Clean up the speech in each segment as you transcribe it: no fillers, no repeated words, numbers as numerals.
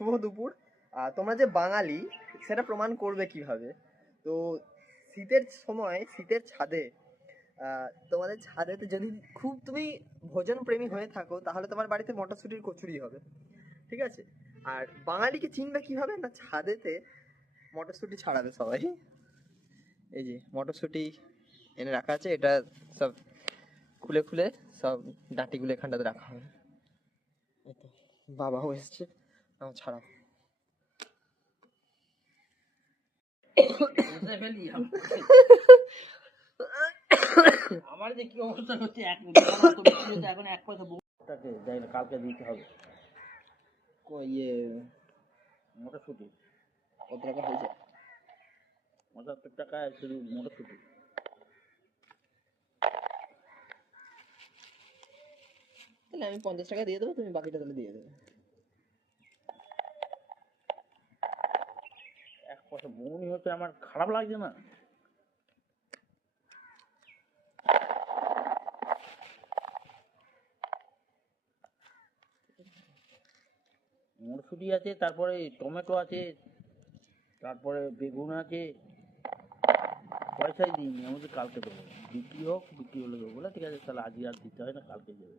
শুভ দুপুর। তোমরা যে বাঙালি সেটা প্রমাণ করবে কিভাবে? তো শীতের সময় শীতের ছাদে তোমাদের ছাদেতে যদি খুব তুমি ভোজন প্রেমী হয়ে থাকো তাহলে তোমার বাড়িতে মটরশুঁটির কচুরি হবে, ঠিক আছে? আর বাঙালিকে চিনবে কিভাবে না, ছাদেতে মটরশুঁটি ছাড়াবে সবাই। এই যে মটরশুঁটি এনে রাখা আছে, এটা সব খুলে খুলে সব ডাঁটিগুলো এখানটাতে রাখা হবে। এই তো বাবাও এসছে, ছাড়াও। আমার যে কি অবস্থা হচ্ছে এখন এক পয়সা বউটাকে যাই না, কালকে দিতে হবে। ইয়ে মটরশুঁটি কত টাকা হয়েছে? 75 টাকায় শুধু মটরশুঁটি। তাহলে আমি 50 টাকা দিয়ে দেবো, তুমি বাকিটা তাহলে দিয়ে দেবে। এক পয়সা বউনি হচ্ছে, আমার খারাপ লাগছে না? মটরশুঁটি আছে, তারপরে টমেটো আছে, তারপরে বেগুন আছে। পয়সাই দিইনি, আমাকে কালকে দেবো। বিক্রি হোক, বিক্রি হলে দেবো বলে। ঠিক আছে, তাহলে আজকে আর দিতে হয় না, কালকে দেবে।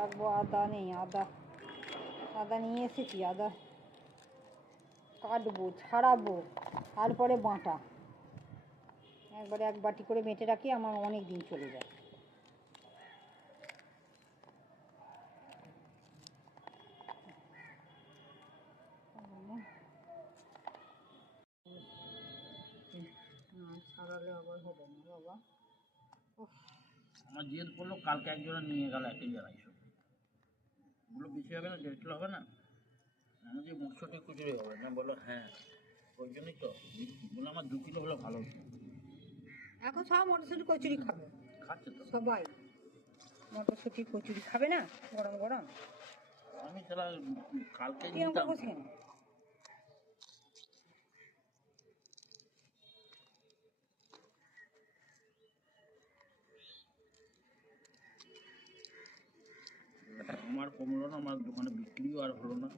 রাখবো আদা নেই, আদা নিয়ে এসেছি, আদা কাটবো, ছাড়াবো, তারপরে বাটা। একবারে এক বাটি করে বেটে রাখি, আমার অনেক দিন চলে যায়। ছাড়ালে আবার হবে না বাবা। আমার জিজ্ঞেস করলো, কালকে একজনে নিয়ে গেল 1 কেজি 250। বললো বেশি হবে না, 1.5 কিলো হবে না? আমি যে মটরশুঁটি কুচুরি হবে না, বললো হ্যাঁ, ওই জন্যই তো বললো আমার 2 কিলো হলে ভালো হতো। এখন সব মটরশুঁটি কচুরি খাবে, খাচ্ছে তো সবাই মটরশুঁটি কচুরি খাবে না, গরম গরম। আমি তাহলে কালকে কিরম নিতাম। করবো কেন? আমার কমলো না, আমার দোকানে বিক্রিও আর হলো না।